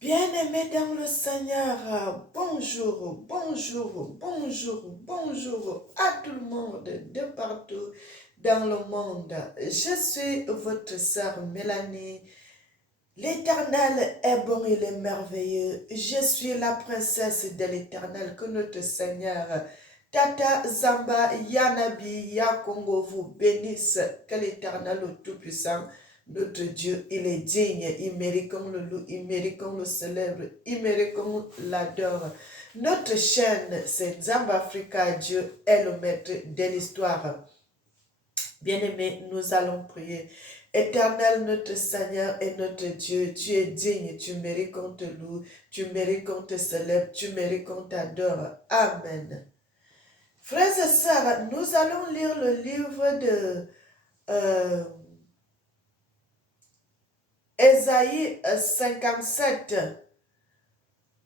Bien-aimés dans le Seigneur, bonjour, bonjour, bonjour, bonjour à tout le monde de partout dans le monde. Je suis votre sœur Mélanie. L'Éternel est bon, il est merveilleux. Je suis la princesse de l'Éternel, que notre Seigneur Tata Zamba Yanabi Yakongo vous bénisse, que l'Éternel le Tout-Puissant, notre Dieu, il est digne, il mérite qu'on le loue, il mérite qu'on le célèbre, il mérite qu'on l'adore. Notre chaîne, c'est Zamba Africa, Dieu est le maître de l'histoire. Bien-aimés, nous allons prier. Éternel, notre Seigneur et notre Dieu, tu es digne, tu mérites qu'on te loue, tu mérites qu'on te célèbre, tu mérites qu'on t'adore. Amen. Frères et sœurs, nous allons lire le livre de euh, Ésaïe 57.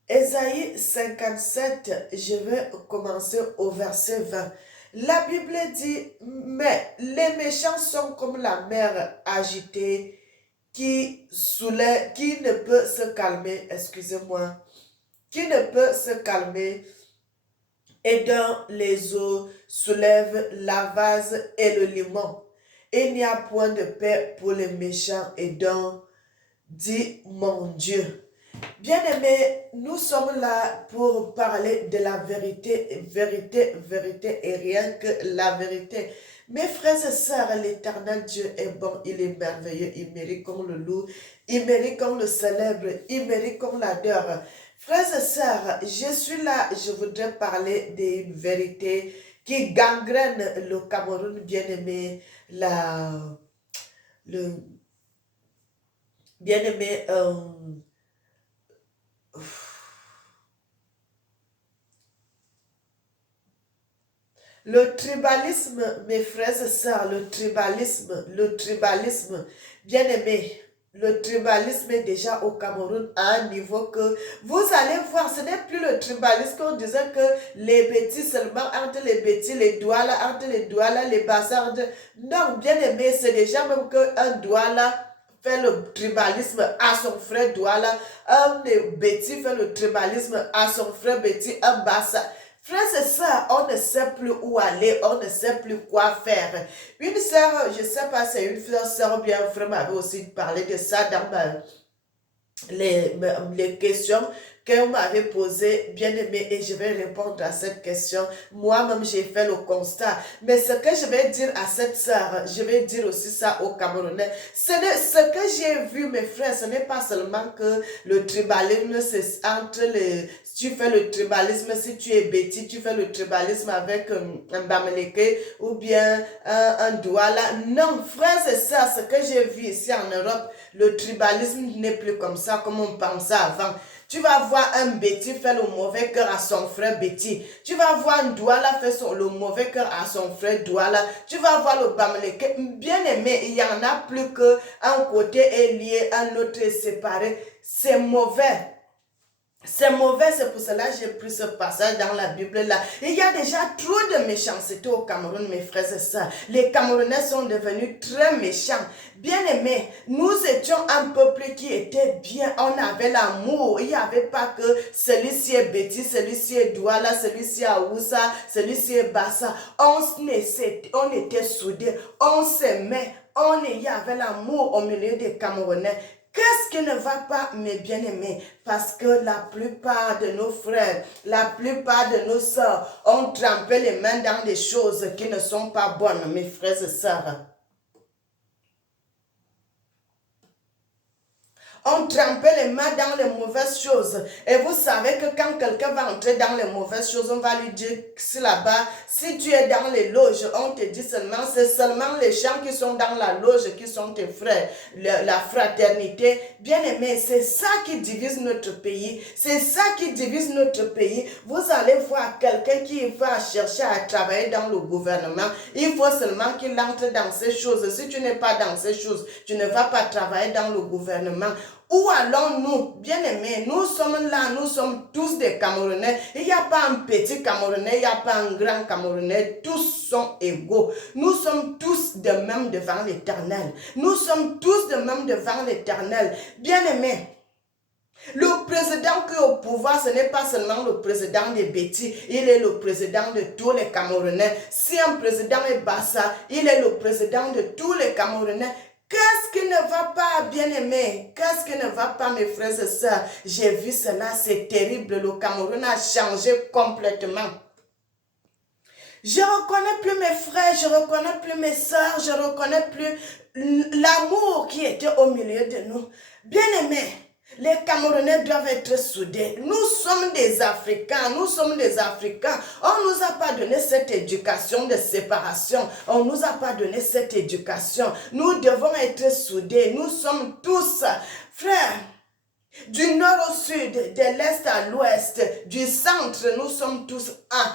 Ésaïe 57, je vais commencer au verset 20. La Bible dit, mais les méchants sont comme la mer agitée qui ne peut se calmer, excusez-moi, qui ne peut se calmer et dont les eaux soulèvent la vase et le limon. Il n'y a point de paix pour les méchants et dont dit mon Dieu. Bien-aimés, nous sommes là pour parler de la vérité, vérité, vérité et rien que la vérité. Mes frères et sœurs, l'Éternel Dieu est bon, il est merveilleux, il mérite qu'on le loue, il mérite qu'on le célèbre, il mérite qu'on l'adore. Frères et sœurs, je suis là, je voudrais parler d'une vérité qui gangrène le Cameroun, bien-aimé, le bien-aimé, le tribalisme, mes frères et sœurs, le tribalisme, bien aimé, le tribalisme est déjà au Cameroun à un niveau que vous allez voir, ce n'est plus le tribalisme qu'on disait que les bêtis seulement, entre les bêtis, les douala, entre les douala, les bassins, non, bien aimé, c'est déjà même qu'un douala fait le tribalisme à son frère douala, un bêtis fait le tribalisme à son frère bêtis, un bassa. Frères et sœurs, on ne sait plus où aller, on ne sait plus quoi faire. Une sœur, je ne sais pas, c'est une sœur bien, un frère m'avait aussi parlé de ça dans les questions que vous m'avez posées, bien aimé, et je vais répondre à cette question. Moi-même, j'ai fait le constat. Mais ce que je vais dire à cette sœur, je vais dire aussi ça aux Camerounais. Ce que j'ai vu, mes frères, ce n'est pas seulement que le tribalisme, c'est entre les... Si tu fais le tribalisme, si tu es bêtis, tu fais le tribalisme avec un Bamileke ou bien un Douala. Non, frères et sœurs, ce que j'ai vu ici en Europe, le tribalisme n'est plus comme ça, comme on pensait avant. Tu vas voir un bêtis faire le mauvais cœur à son frère bêtis. Tu vas voir un douala faire le mauvais cœur à son frère douala. Tu vas voir le bamleke. Bien aimé, il n'y en a plus qu'un côté est lié, un autre est séparé. C'est mauvais. C'est mauvais, c'est pour cela que j'ai pris ce passage dans la Bible là. Il y a déjà trop de méchanceté au Cameroun, mes frères et sœurs. Les Camerounais sont devenus très méchants. Bien aimés, nous étions un peuple qui était bien. On avait l'amour. Il n'y avait pas que celui-ci est bêtis, celui-ci est douala, celui-ci est aoussa, celui-ci est bassa. On était soudés, on s'aimait. Il y avait l'amour au milieu des Camerounais. Qu'est-ce qui ne va pas, mes bien-aimés? Parce que la plupart de nos frères, la plupart de nos sœurs ont trempé les mains dans des choses qui ne sont pas bonnes, mes frères et sœurs. On trempait les mains dans les mauvaises choses. Et vous savez que quand quelqu'un va entrer dans les mauvaises choses, on va lui dire si là-bas, si tu es dans les loges, on te dit seulement, c'est seulement les gens qui sont dans la loge qui sont tes frères. La fraternité, bien aimé, c'est ça qui divise notre pays. C'est ça qui divise notre pays. Vous allez voir quelqu'un qui va chercher à travailler dans le gouvernement. Il faut seulement qu'il entre dans ces choses. Si tu n'es pas dans ces choses, tu ne vas pas travailler dans le gouvernement. Où allons-nous, bien-aimés? Nous sommes là, nous sommes tous des Camerounais. Il n'y a pas un petit Camerounais, il n'y a pas un grand Camerounais. Tous sont égaux. Nous sommes tous de même devant l'Éternel. Nous sommes tous de même devant l'Éternel. Bien-aimés, Le président qui est au pouvoir, ce n'est pas seulement le président des bêtis, il est le président de tous les Camerounais. Si un président est Bassa, il est le président de tous les Camerounais. Qu'est-ce qui ne va pas, bien-aimé? Qu'est-ce qui ne va pas, mes frères et sœurs? J'ai vu cela, c'est terrible. Le Cameroun a changé complètement. Je ne reconnais plus mes frères, je ne reconnais plus mes sœurs, je ne reconnais plus l'amour qui était au milieu de nous. Bien-aimés, les Camerounais doivent être soudés. Nous sommes des Africains, nous sommes des Africains. On ne nous a pas donné cette éducation de séparation. On ne nous a pas donné cette éducation. Nous devons être soudés. Nous sommes tous frères. Du nord au sud, de l'est à l'ouest, du centre, nous sommes tous un.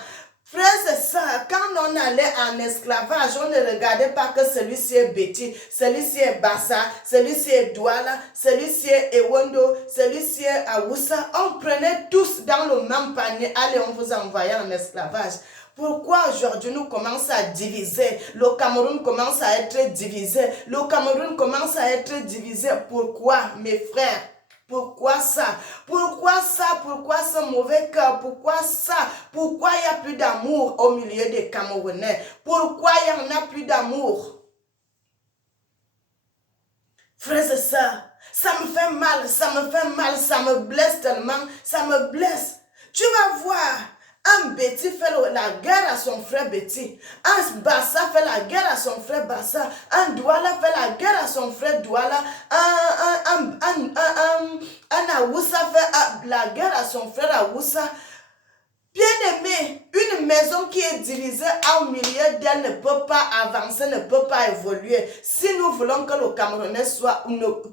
Frères et sœurs, quand on allait en esclavage, on ne regardait pas que celui-ci est Béti, celui-ci est Bassa, celui-ci est Douala, celui-ci est Ewondo, celui-ci est Awoussa. On prenait tous dans le même panier. Allez, on vous envoyait en esclavage. Pourquoi aujourd'hui nous commençons à diviser? Le Cameroun commence à être divisé. Le Cameroun commence à être divisé. Pourquoi, mes frères? Pourquoi ça? Pourquoi ça? Pourquoi ce mauvais cœur? Pourquoi ça? Pourquoi il n'y a plus d'amour au milieu des Camerounais? Pourquoi il n'y en a plus d'amour? Frères et sœurs, ça me fait mal, ça me fait mal, ça me blesse tellement, ça me blesse. Tu vas voir, un Béti fait la guerre à son frère Béti. Un Bassa fait la guerre à son frère Bassa. Un Douala fait la guerre à son frère Douala. Un Awoussa fait la guerre à son frère Awoussa. Bien-aimé, une maison qui est divisée au milieu d'elle ne peut pas avancer, ne peut pas évoluer. Si nous voulons que le Camerounais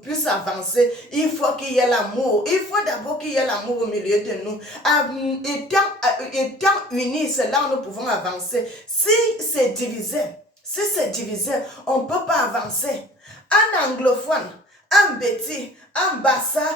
puisse avancer, il faut qu'il y ait l'amour. Il faut d'abord qu'il y ait l'amour au milieu de nous. Étant unis, c'est là où nous pouvons avancer. Si c'est divisé, on ne peut pas avancer. Un anglophone, un Béti, un Bassa,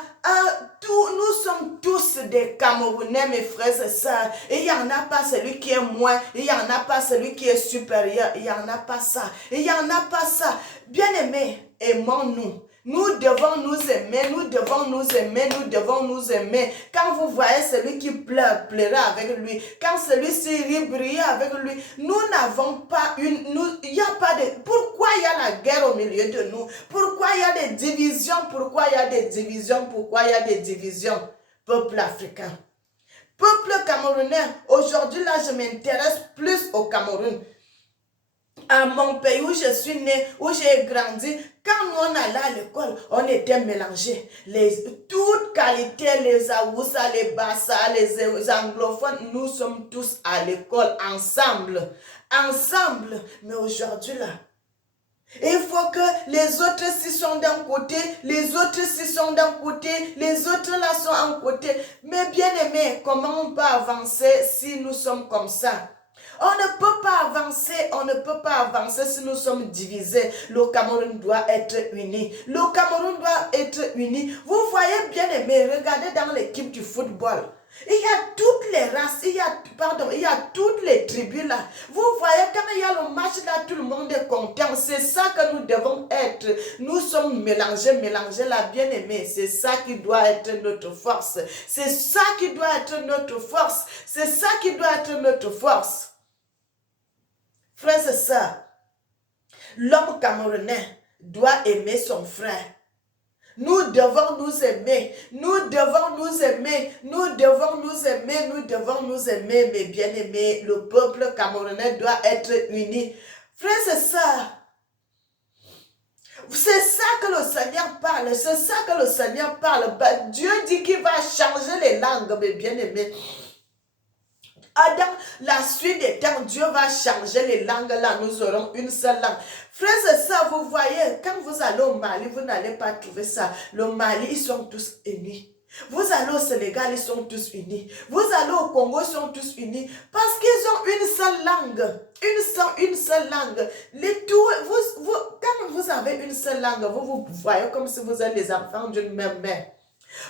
nous sommes tous des Camerounais, mes frères et sœurs. Et il n'y en a pas celui qui est moins, il n'y en a pas celui qui est supérieur, il n'y en a pas ça, il n'y en a pas ça. Bien-aimés, aimons-nous. Nous devons nous aimer, nous devons nous aimer, nous devons nous aimer. Quand vous voyez celui qui pleure, pleurez avec lui. Quand celui-ci rit, brillez avec lui. Nous n'avons pas il n'y a pas de... Pourquoi il y a la guerre au milieu de nous? Pourquoi il y a des divisions? Pourquoi il y a des divisions? Pourquoi il y a des divisions? Peuple africain. Peuple camerounais, aujourd'hui là, je m'intéresse plus au Cameroun. À mon pays où je suis né, où j'ai grandi, quand nous on allait à l'école, on était mélangés. Toutes qualités, les Awoussa, les Bassa, les anglophones, nous sommes tous à l'école ensemble. Ensemble. Mais aujourd'hui là, il faut que les autres s'y sont d'un côté, les autres s'y sont d'un côté, les autres là sont en côté. Mais bien aimé, comment on peut avancer si nous sommes comme ça? On ne peut pas avancer, on ne peut pas avancer si nous sommes divisés. Le Cameroun doit être uni. Le Cameroun doit être uni. Vous voyez bien aimé, regardez dans l'équipe du football. Il y a toutes les races, il y a toutes les tribus là. Vous voyez, quand il y a le match là, tout le monde est content. C'est ça que nous devons être. Nous sommes mélangés là, bien aimés. C'est ça qui doit être notre force. C'est ça qui doit être notre force. C'est ça qui doit être notre force. Frères et sœurs, l'homme camerounais doit aimer son frère. Nous devons nous aimer, nous devons nous aimer, nous devons nous aimer, nous devons nous aimer, mes bien-aimés. Le peuple camerounais doit être uni. Frères et sœurs, c'est ça que le Seigneur parle, c'est ça que le Seigneur parle. Dieu dit qu'il va changer les langues, mes bien-aimés. Dans la suite des temps, Dieu va changer les langues là, nous aurons une seule langue. Frères et sœurs, vous voyez, quand vous allez au Mali, vous n'allez pas trouver ça. Le Mali, ils sont tous unis. Vous allez au Sénégal, ils sont tous unis. Vous allez au Congo, ils sont tous unis. Parce qu'ils ont une seule langue. Une seule langue. Quand vous avez une seule langue, vous voyez comme si vous êtes les enfants d'une même mère.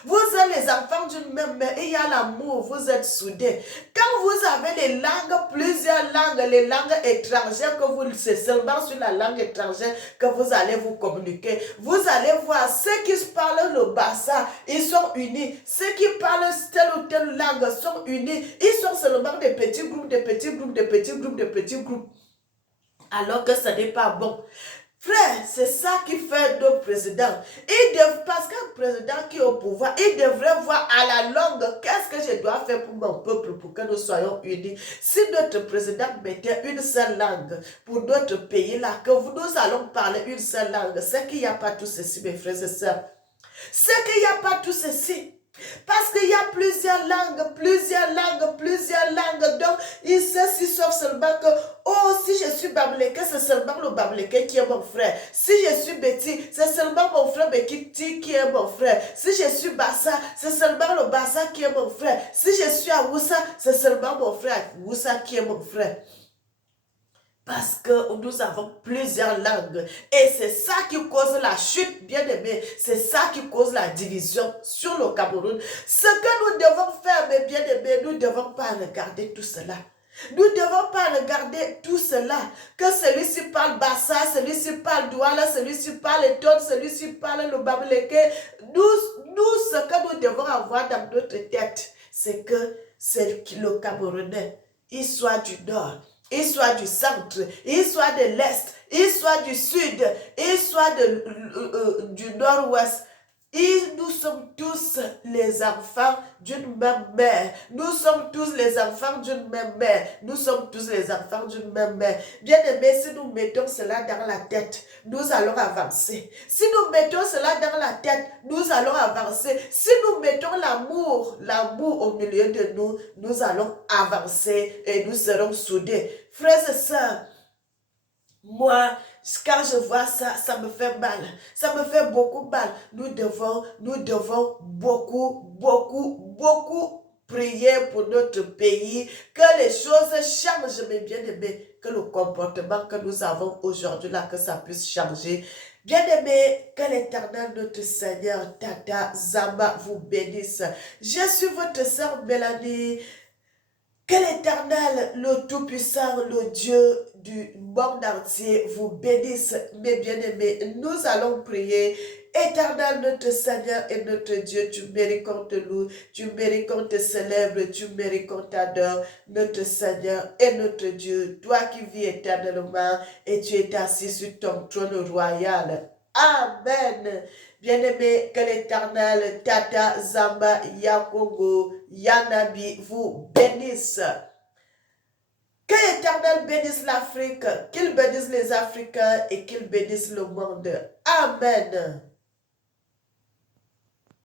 Vous êtes les enfants d'une même mère, il y a l'amour, vous êtes soudés. Quand vous avez les langues, plusieurs langues, les langues étrangères, c'est seulement sur la langue étrangère que vous allez vous communiquer. Vous allez voir ceux qui parlent le bassa, ils sont unis. Ceux qui parlent telle ou telle langue sont unis. Ils sont seulement des petits groupes, des petits groupes, des petits groupes, des petits groupes. Alors que ce n'est pas bon. Frère, c'est ça qui fait nos présidents. Parce qu'un président qui est au pouvoir, il devrait voir à la longue qu'est-ce que je dois faire pour mon peuple, pour que nous soyons unis. Si notre président mettait une seule langue pour notre pays là, que nous allons parler une seule langue, c'est qu'il n'y a pas tout ceci, mes frères et sœurs. C'est qu'il n'y a pas tout ceci. Parce qu'il y a plusieurs langues, plusieurs langues, plusieurs langues. Donc, il sait si sauf seulement que, oh, si je suis Bamléké, c'est seulement le Bamléké qui est mon frère. Si je suis Betty, c'est seulement mon frère Betty qui est mon frère. Si je suis Bassa, c'est seulement le Bassa qui est mon frère. Si je suis Awoussa, c'est seulement mon frère Awoussa qui est mon frère. Parce que nous avons plusieurs langues. Et c'est ça qui cause la chute, bien aimé. C'est ça qui cause la division sur le Cameroun. Ce que nous devons faire, mes bien aimés, nous ne devons pas regarder tout cela. Nous ne devons pas regarder tout cela. Que celui-ci parle Bassa, celui-ci parle Douala, celui-ci parle Eton, celui-ci parle le Bamléké. Nous, ce que nous devons avoir dans notre tête, c'est que c'est le Camerounais, il soit du Nord, il soit du centre, il soit de l'Est, il soit du Sud, il soit du Nord-Ouest. Nous sommes tous les enfants d'une même mère. Nous sommes tous les enfants d'une même mère. Nous sommes tous les enfants d'une même mère. Bien aimé, si nous mettons cela dans la tête, nous allons avancer. Si nous mettons cela dans la tête, nous allons avancer. Si nous mettons l'amour au milieu de nous, nous allons avancer et nous serons soudés. Frères et sœurs, moi, quand je vois ça, ça me fait mal. Ça me fait beaucoup mal. Nous devons beaucoup prier pour notre pays, que les choses changent, mes bien-aimés, que le comportement que nous avons aujourd'hui là, que ça puisse changer. Bien-aimés, que l'Éternel, notre Seigneur, Tata Zamba, vous bénisse. Je suis votre sœur Mélanie. Que l'Éternel, le Tout-Puissant, le Dieu du monde entier vous bénisse, mes bien-aimés. Nous allons prier. Éternel, notre Seigneur et notre Dieu, tu mérites qu'on te loue, tu mérites qu'on te célèbre, tu mérites qu'on t'adore, notre Seigneur et notre Dieu, toi qui vis éternellement et tu es assis sur ton trône royal. Amen. Bien-aimé, que l'Éternel, Tata, Zamba, Yakongo, Yanabi vous bénisse. Que l'Éternel bénisse l'Afrique, qu'il bénisse les Africains et qu'il bénisse le monde. Amen.